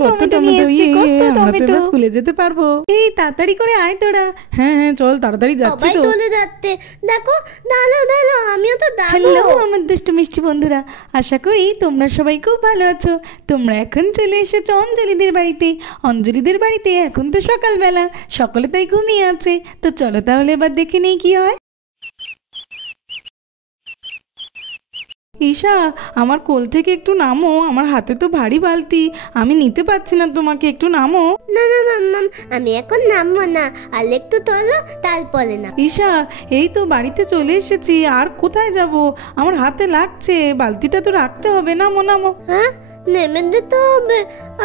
কত টমেটো আমরা তো স্কুলে যেতে পারবো। এই তাড়াতাড়ি করে আয় তোরা। হ্যাঁ হ্যাঁ চল তাড়াতাড়ি যাচ্ছি তো। চলে যাচ্ছে দেখো, দাঁড়াও দাঁড়াও আমিও তো দাঁড়াবো। হ্যালো আমার দুষ্টু মিষ্টি বন্ধুরা, আশা করি তোমরা সবাই খুব ভালো আছো। তোমরা এখন চলে এসেছো অঞ্জলিদের বাড়িতে। অঞ্জলিদের বাড়িতে এখন তো সকালবেলা, সকলে তাই ঘুমিয়ে আছে। তো চলো তাহলে এবার দেখে নেই কি হয়। ঈশা আমার কোল থেকে একটু নামো, আমার হাতে তো ভারী বালতি, আমি নিতে পারছি না তোমাকে, একটু নামো। না না মাম্মাম আমি এখন নামবো না, আর একটু তোলো তারপরে না। ঈশা এই তো বাড়িতে চলে এসেছি, আর কোথায় যাব, আমার হাতে লাগছে, বালতিটা তো রাখতে হবে। নামো নামো। হ্যাঁ নেমে যেতে হবে?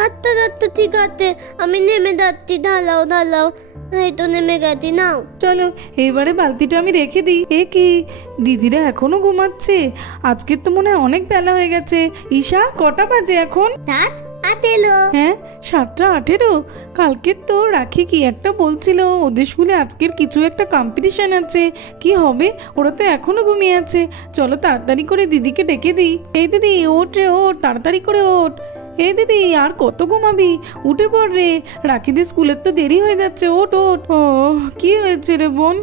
আচ্ছা আচ্ছা ঠিক আছে, আমি নেমে যাচ্ছি, দাঁড়াও দাঁড়াও, এই তো নেমে গেছি, নাও। চলো এবারে বালতিটা আমি রেখে দিই। এ কি দিদিরা এখনো ঘুমাচ্ছে? আজকের তো মনে হয় অনেক বেলা হয়ে গেছে। ঈশা কটা বাজে এখন? 7:18। হ্যাঁ 7:18। কালকের তো রাখি কি একটা বলছিল, ওদের স্কুলে আজকের কিছু একটা কম্পিটিশন আছে, কি হবে? ওরা তো এখনো ঘুমিয়ে আছে। চলো তাড়াতাড়ি করে দিদিকে ডেকে দিই। এই দিদি ওঠ রে ওঠ, তাড়াতাড়ি করে ওঠ। এই দিদি আর কত ঘুমাবি, উঠে পড় রে, রাখিদের স্কুলের তো দেরি হয়ে যাচ্ছে, ওঠ ওঠ। ও কি হয়েছে রে বোন,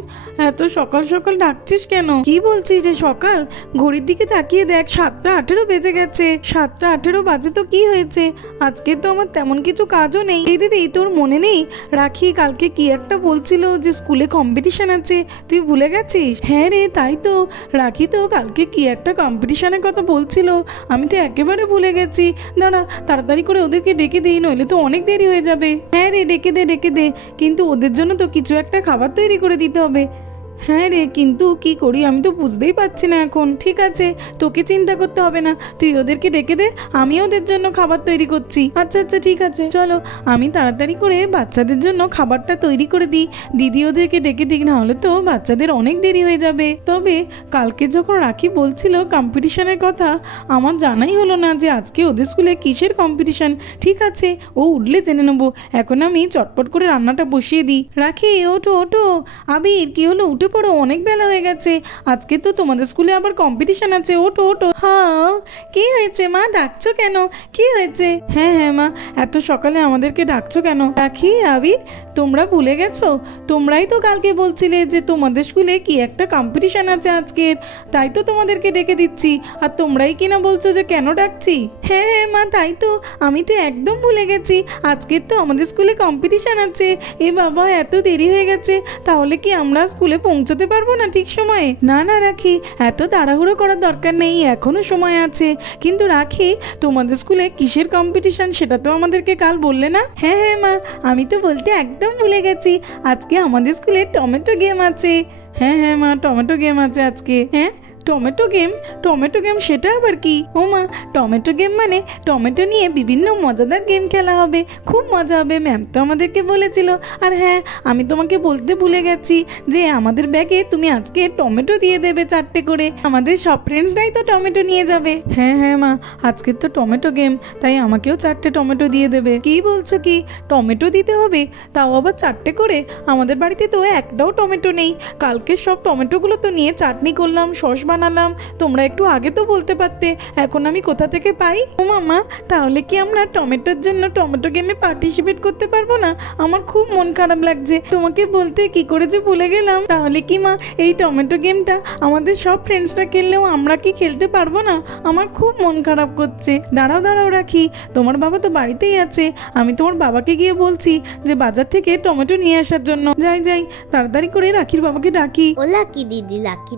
এত সকাল সকাল ডাকছিস কেন? কি বলছিস যে সকাল? ঘড়ির দিকে তাকিয়ে দেখ, 7:18 বেজে গেছে। 7:18 বাজে তো কি হয়েছে? আজকে তো আমার তেমন কিছু কাজও নেই। এই দিদি তোর মনে নেই রাখি কালকে কি একটা বলছিল যে স্কুলে কম্পিটিশন আছে, তুই ভুলে গেছিস? হ্যাঁ রে তাই তো, রাখি তো কালকে কি একটা কম্পিটিশনের কথা বলছিল, আমি তো একেবারে ভুলে গেছি। দাঁড়া তাড়াতাড়ি করে ওদেরকে ডেকে দিই, নইলে তো অনেক দেরি হয়ে যাবে। হ্যাঁ রে ডেকে দে, কিন্তু ওদের জন্য তো কিছু একটা খাবার তৈরি করে দিতে হবে। হ্যাঁ রে কিন্তু কি করি আমি তো বুঝতেই পারছি না এখন। ঠিক আছে তোকে চিন্তা করতে হবে না, তুই ওদেরকে ডেকে দে, আমি ওদের জন্য খাবার তৈরি করছি। আচ্ছা আচ্ছা ঠিক আছে, চলো আমি তাড়াতাড়ি করে বাচ্চাদের জন্য খাবারটা তৈরি করে দিই, দিদি ওদেরকে ডেকে দিই, না হলে তো বাচ্চাদের অনেক দেরি হয়ে যাবে। তবে কালকে যখন রাখি বলছিল কম্পিটিশনের কথা, আমার জানাই হলো না যে আজকে ওদের স্কুলে কিসের কম্পিটিশন। ঠিক আছে ও উঠলে জেনে নেবো, এখন আমি চটপট করে রান্নাটা বসিয়ে দিই। রাখি ওঠো ওঠো। আবির কি হলো, উঠে পড়ো, অনেক বেলা হয়ে গেছে, আজকে তো তোমাদের স্কুলে আবার কম্পিটিশন আছে, ওঠো ওঠো। হ্যাঁ কি হয়েছে মা, ডাকছো কেন, কি হয়েছে? হ্যাঁ হ্যাঁ মা এত সকালে আমাদেরকে ডাকছো কেন? রাখি আবির তোমরা ভুলে গেছো, তোমরাই তো কালকে বলছিলে যে তোমাদের স্কুলে কি একটা কম্পিটিশন আছে আজকের, তাই তো তোমাদেরকে ডেকে দিচ্ছি, আর তোমরাই কিনা বলছো যে কেন ডাকছি। হ্যাঁ হ্যাঁ মা তাই তো, আমি তো একদম ভুলে গেছি, আজকের তো আমাদের স্কুলে কম্পিটিশন আছে। এ বাবা এত দেরি হয়ে গেছে, তাহলে কি আমরা স্কুলে পৌঁছতে পারবো না ঠিক সময়ে? না না রাখি এত তাড়াহুড়ো করার দরকার নেই, এখনো সময় আছে। কিন্তু রাখি তোমাদের স্কুলে কিসের কম্পিটিশন সেটা তো আমাদেরকে কাল বললে না। হ্যাঁ হ্যাঁ মা আমি তো বলতে একদম ভুলে গেছি, আজকে আমাদের স্কুলে টমেটো গেম আছে। হ্যাঁ হ্যাঁ মা টমেটো গেম আছে আজকে। হ্যাঁ টমেটো গেম সেটা আবার কি? ও মা টমেটো গেম মানে টমেটো নিয়ে বিভিন্ন মজাদার গেম খেলা হবে, খুব মজা হবে, ম্যাম তো আমাদেরকে বলেছিল। আর হ্যাঁ আমি তোমাকে বলতে ভুলে গেছি যে আমাদের ব্যাগে তুমি আজকে টমেটো দিয়ে দেবে 4টে করে, আমাদের সব ফ্রেন্ডসরাই তো টমেটো নিয়ে যাবে। হ্যাঁ হ্যাঁ মা আজকের তো টমেটো গেম, তাই আমাকেও 4টে টমেটো দিয়ে দেবে। কি বলছো কি টমেটো দিতে হবে, তাও আবার 4টে করে? আমাদের বাড়িতে তো একটাও টমেটো নেই, কালকে সব টমেটোগুলো তো নিয়ে চাটনি করলাম, সস বানালাম, তোমরা একটু আগে তো বলতে পারতে, এখন আমি কোথা থেকে পাই? ও মামা তাহলে কি আমরা টমেটোর জন্য টমেটো গেমে পার্টিসিপেট করতে পারবো না? আমার খুব মন খারাপ লাগছে, তোমাকে বলতে কি করে যে ভুলে গেলাম। তাহলে কি মা এই টমেটো গেমটা আমাদের সব ফ্রেন্ডসরা খেললেও আমরা কি খেলতে পারবো না? আমার খুব মন খারাপ করছে। দাঁড়াও রাখি, তোমার বাবা তো বাড়িতেই আছে, আমি তোমার বাবাকে গিয়ে বলছি যে বাজার থেকে টমেটো নিয়ে আসার জন্য। যাই তাড়াতাড়ি করে রাখির বাবাকে ডাকি। ও লাকি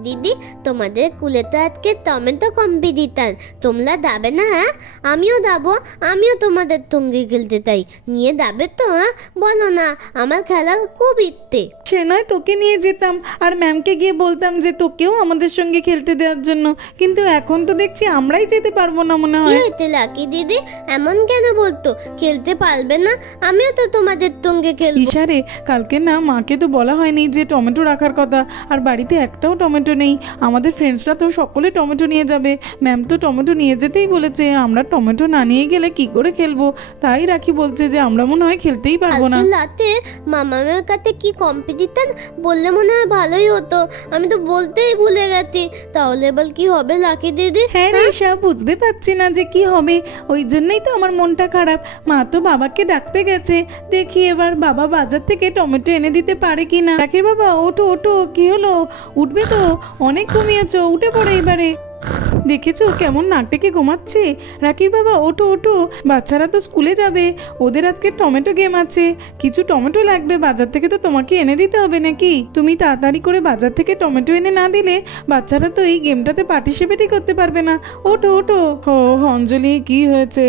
দিদি তোমাদের স্কুলে তো আজকে টমেটো কম্পিটিশন, তোমরা যাবে না? হ্যাঁ আমিও যাবো, আমিও তোমাদের সঙ্গে খেলতে চাই, নিয়ে যাবে তো? হ্যাঁ বলো না, আমার খেলার খুব ইচ্ছে। সে নয় তোকে নিয়ে যেতাম আর ম্যামকে গিয়ে বলতাম যে তোকেও আমাদের সঙ্গে খেলতে দেওয়ার জন্য, কিন্তু এখন তো দেখছি আমরাই যেতে পারবো না মনে হয়। কি হয়েছে লাকি দিদি, এমন কেন বলতো? খেলতে পারবে না? আমিও তো তোমাদের সঙ্গে খেলবো। ইশারে কালকে না মাকে তো বলা হয়নি যে টমেটো রাখার কথা, আর বাড়িতে একটাও টমেটো নেই, আমাদের ফ্রেন্ড ফ্রেন্ডসরা তো সকলে টমেটো নিয়ে যাবে, ম্যাম তো টমেটো নিয়ে যেতেই বলেছে, আমরা টমেটো না নিয়ে গেলে কি করে খেলবো? তাই রাখি বলছে যে আমরা মনে হয় খেলতেই পারবো না। কালকে রাতে মামামের কাছে কি কম্পিটিশন বললে মনে হয় ভালোই হতো, আমি তো বলতেই ভুলে গেছি। তাহলে এবার কি হবে লাকি দিদি? হ্যাঁ রেশা, বুঝতে পারছি না যে কি হবে, ওই জন্যই তো আমার মনটা খারাপ। মা তো বাবাকে ডাকতে গেছে, দেখি এবার বাবা বাজার থেকে টমেটো এনে দিতে পারে কিনা। রাখির বাবা ওঠো ওঠো, কি হলো? উঠবে তো? অনেক ঘুমিয়েছো, উঠে পড়ে এবারে। দেখেছো কেমন নাক ডেকে ঘুমাচ্ছে? রাকির বাবা ওঠো ওঠো, বাচ্চারা তো স্কুলে যাবে, ওদের আজকে টমেটো গেম আছে, কিছু টমেটো লাগবে, বাজার থেকে তো তোমাকে এনে দিতে হবে নাকি? তুমি তাড়াতাড়ি করে বাজার থেকে টমেটো এনে না দিলে বাচ্চারা তো এই গেমটাতে পার্টিসিপেটই করতে পারবে না। ওঠো ওঠো। ও অঞ্জলি, কি হয়েছে?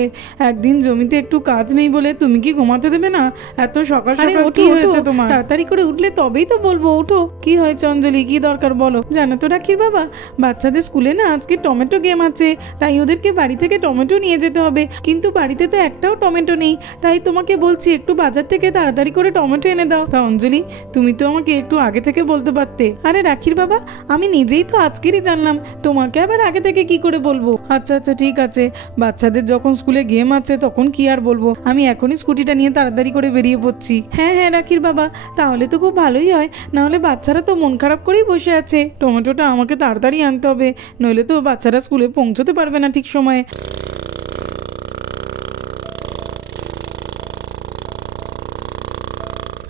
একদিন জমিতে একটু কাজ নেই বলে তুমি কি ঘুমাতে দেবে না? এত সকাল সকাল কি হয়েছে তোমার? তাড়াতাড়ি করে উঠলে তবেই তো বলবো। ওঠো। কি হয়েছে অঞ্জলি, কি দরকার বলো? জানো তো রাখির বাবা, বাচ্চাদের স্কুলে না আজকে টমেটো গেম আছে, তাই ওদেরকে বাড়ি থেকে টমেটো নিয়ে যেতে হবে, কিন্তু বাড়িতে তো একটাও টমেটো নেই, তাই তোমাকে বলছি একটু বাজার থেকে তাড়াতাড়ি করে টমেটো এনে দাও। তা অঞ্জলি, তুমি তো আমাকে একটু আগে থেকে বলতে পারতে। আরে রাখির বাবা, আমি নিজেই তো আজকেরই জানলাম, তোমাকে আবার আগে থেকে কি করে বলবো? আচ্ছা আচ্ছা ঠিক আছে, বাচ্চাদের যখন স্কুলে গেম আছে তখন কি আর বলবো, আমি এখনই স্কুটিটা নিয়ে তাড়াতাড়ি করে বেরিয়ে পড়ছি। হ্যাঁ হ্যাঁ রাখির বাবা, তাহলে তো খুব ভালোই হয়, নাহলে বাচ্চারা তো মন খারাপ করেই বসে আছে। টমেটোটা আমাকে তাড়াতাড়ি আনতে হবে, নইলে তো বাচ্চারা স্কুলে পৌঁছতে পারবে না ঠিক সময়ে।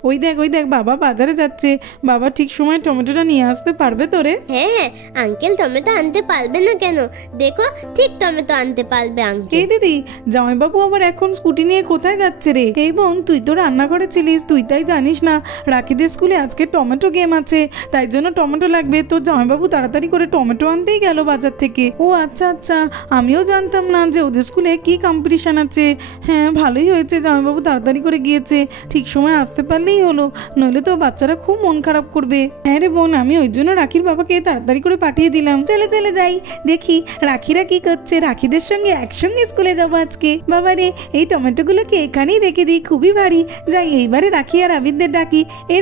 ওই দেখ বাবা বাজারে যাচ্ছে, বাবা ঠিক সময় টমেটোটা নিয়ে আসতে পারবে তো রে? হ্যাঁ, আঙ্কেল টমেটো আনতে পারবে না কেন? দেখো ঠিক টমেটো আনতে পারবে আঙ্কেল। এই দিদি, জামাইবাবু আবার এখন স্কুটি নিয়ে কোথায় যাচ্ছে রে? এই বোন, তুই তো রান্নাঘরে ছিলিস, তুই তাই জানিস না রাখিদের স্কুলে আজকে টমেটো গেম আছে, তাই জন্য টমেটো লাগবে। তোর জামাইবাবু তাড়াতাড়ি করে টমেটো আনতেই গেল বাজার থেকে। ও আচ্ছা আচ্ছা, আমিও জানতাম না যে ওদের স্কুলে কি কম্পিটিশন আছে। হ্যাঁ ভালোই হয়েছে জামাইবাবু তাড়াতাড়ি করে গিয়েছে, ঠিক সময় আসতে পারলেই হলো, নইলে তো বাচ্চারা খুব মন খারাপ করবে। হ্যাঁ রে বোন, আমি ওই জন্য রাখির বাবাকে তাড়াতাড়ি করে পাঠিয়ে দিলাম। চলে চলে যাই, দেখি রাখিরা কি করছে, রাখিদের সঙ্গে একসঙ্গে স্কুলে যাবো আজকে। বাবা রে, এই টমেটোগুলোকে এখানেই রেখে দিই, খুবই ভারী। যাই এইবারে রাখি আর আবিরদের ডাকি। এই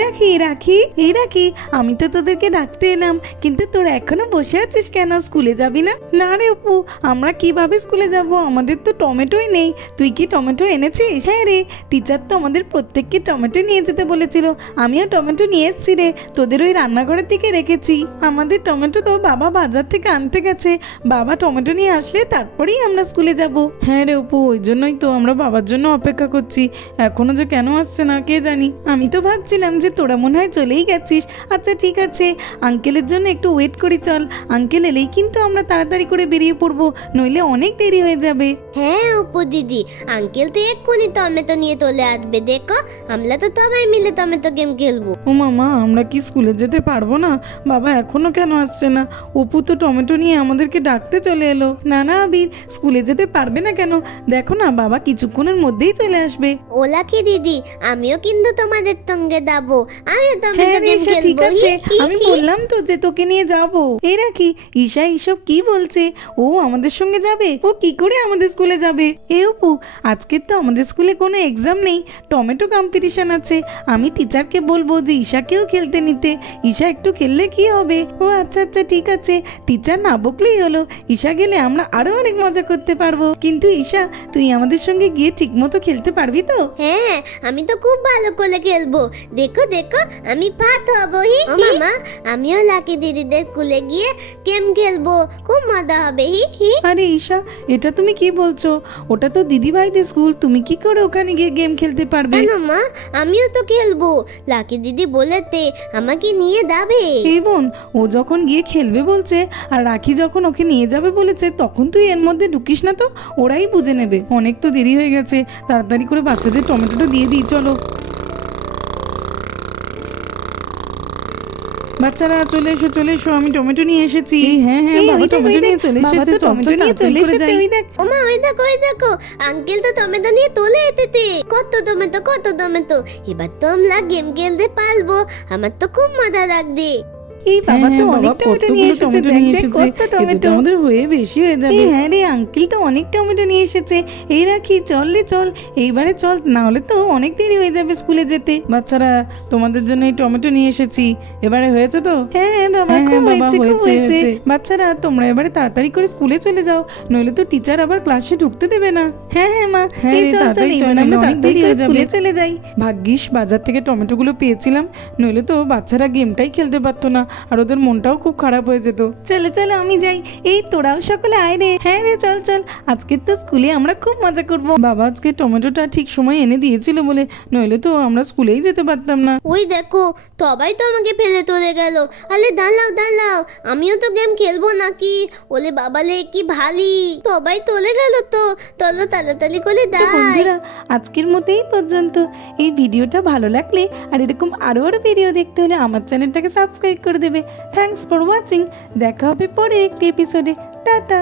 রাখি, আমি তো তোদেরকে ডাকতে এলাম, কিন্তু তোরা এখনো বসে আছিস কেন? স্কুলে যাবি না? না রে অপু, আমরা কিভাবে স্কুলে যাব, আমাদের তো টমেটোই নেই। তুই কি টমেটো এনেছিস? হ্যাঁ রে, টিচার তো আমাদের প্রত্যেককে টমেটো নিয়ে যেতে বলেছিল, আমিও টমেটো নিয়ে এসেছি রে, তোদের ওই রান্নাঘরের দিকে রেখেছি। আমাদের টমেটো তো বাবা বাজার থেকে আনতে গেছে, বাবা টমেটো নিয়ে আসলে তারপরেই আমরা স্কুলে যাব। হ্যাঁ রে অপু, ওই জন্যই তো আমরা বাবার জন্য অপেক্ষা করছি, এখনো যে কেন আসছে না কে জানি। আমি তো ভাবছিলাম যে তোরা মনে হয় চলেই গেছিস। আচ্ছা ঠিক আছে, আঙ্কেলের জন্য একটু ওয়েট করি, চল, আঙ্কেল এলেই কিন্তু আমরা তাড়াতাড়ি করে বেরিয়ে পড়বো, নইলে অনেক দেরি হয়ে যাবে। হ্যাঁ অপু দিদি, আঙ্কেল তো এক্ষুনি টমেটো নিয়ে চলে আসবে, দেখো আমরা তো সবাই মিলে টমেটো গেম খেলবো। ও মামা, আমরা কি স্কুলে যেতে পারবো না? বাবা এখনো কেন আসছে না? অপু তো টমেটো নিয়ে আমাদেরকে ডাকতে চলে এলো। না না আবির, স্কুলে যেতে পারবে না কেন? দেখো না, বাবা কিছুক্ষণের মধ্যেই চলে আসবে। ও লাকি দিদি, আমিও কিন্তু তোমাদের সঙ্গে যাবো, আমিও টমেটো হ্যাঁ গেম রেশা, ঠিক খেলবো। আছে, আমি বললাম তো যে তোকে নিয়ে যাবো। এই রাখি, ঈশা এইসব কি বলছে? ও আমাদের সঙ্গে যাবে? ও কি করে আমাদের স্কুলে যাবে? এ অপু, আজকে তো আমাদের স্কুলে কোনো এক্সাম নেই, টমেটো কম্পিটিশন আছে, আমি টিচারকে বলবো যে ঈশাকেও খেলতে নিতে, ঈশা একটু খেললে কি হবে? ও আচ্ছা আচ্ছা ঠিক আছে, টিচার না বকলেই হলো, ঈশা গেলে আমরা আরো অনেক মজা করতে পারবো। কিন্তু ঈশা, তুই আমাদের সঙ্গে গিয়ে ঠিকমতো খেলতে পারবি তো? হ্যাঁ, আমি তো খুব ভালো করে খেলবো, দেখো দেখো আমি পাত হবো। ও মামা, আমিও লাকি দিদিদের স্কুলে গিয়ে গেম খেলবো, খুব মজা হবে। আরে ঈশা, এটা তুমি কি বলছো? ওটা তো দিদি ভাইদের স্কুল, তুমি কি করে ওখানে গিয়ে গেম খেলতে পারবে? কেন মা, আমিও তো খেলবো, লাকি দিদি বলেতে আমাকে নিয়ে যাবে। এই বোন, ও যখন গিয়ে খেলবে বলছে আর রাখি যখন ওকে নিয়ে যাবে বলেছে, তখন তুই এর মধ্যে ঢুকিস না তো, ওরাই বুঝে নেবে। অনেক তো দেরি হয়ে গেছে, তাড়াতাড়ি করে বাচ্চাদের টমেটোটা দিয়ে দিই, চলো। বাচ্চারা চলে এসো, আমি টমেটো নিয়ে এসেছি। হ্যাঁ হ্যাঁ, বাবা টমেটো নিয়ে চলে এসেছে, টমেটো নিয়ে চলে এসেছে। ওমা ওই দেখো, আঙ্কেল তো টমেটো নিয়ে চলে এসেছে। কত টমেটো, এবার তো আমরা গেম খেলতে পারবো, আমার তো খুব মজা লাগবে। এই বাবা তো হ্যাঁ, অনেক বাবা, টমেটো কতগুলো নিয়ে এসেছে, টমেটো দেখ নিয়ে দেখ এসেছে। কত এতে তো টমেটো আমাদের হয়ে বেশি হয়ে যাবে। হ্যাঁ রে, আঙ্কেল তো অনেক টমেটো নিয়ে এসেছে। এই রাখি, চল রে চল, এইবারে চল, না হলে তো অনেক দেরি হয়ে যাবে স্কুলে যেতে। বাচ্চারা, তোমাদের জন্য এই টমেটো নিয়ে এসেছি। এবারে হয়েছে তো? হ্যাঁ হ্যাঁ বাবা, হ্যাঁ, খুব বাবা, হয়েছে, খুব হয়েছে, হয়েছে। হয়েছে। বাচ্চারা, তোমরা এবারে তাড়াতাড়ি করে স্কুলে চলে যাও, নইলে তো টিচার আবার ক্লাসে ঢুকতে দেবে না। হ্যাঁ হ্যাঁ মা, হ্যাঁ, এই রে, চল চল, তাড়াতাড়ি চল, এইবার আমরা নইলে অনেক তাড়াতাড়ি দেরি করে হয়ে যাবে। স্কুলে চলে যাই। ভাগ্যিস বাজার থেকে টমেটোগুলো পেয়েছিলাম, নইলে তো বাচ্চারা গেমটাই খেলতে পারতো না, আর ওদের মনটাও খুব খারাপ হয়ে যেত। চলে চলো, আমি যাই। এই তোরাও সকলে আয় রে। হ্যাঁ রে, চল চল, আজকে তো স্কুলে আমরা খুব মজা করব। বাবা আজকে টমেটোটা ঠিক সময় এনে দিয়েছিল বলে, নইলে তো আমরা স্কুলেই যেতে পারতাম না। ওই দেখো, সবাই তো আমাকে ফেলে চলে গেল। আরে দাঁড়াও দাঁড়াও, আমিও তো গেম খেলবো নাকি? ওলে বাবালে, কি ভালি, সবাই চলে গেল তো। চলো তাড়াতাড়ি করে তো দাঁড়াই। বন্ধুরা, আজকের মতো এই পর্যন্ত। এই ভিডিওটা ভালো লাগলে আর এরকম আরও ভিডিও দেখতে হলে আমার চ্যানেলটাকে সাবস্ক্রাইব করে দেবে। Thanks for watching. দেখা হবে পরে একটি এপিসোডে। টাটা।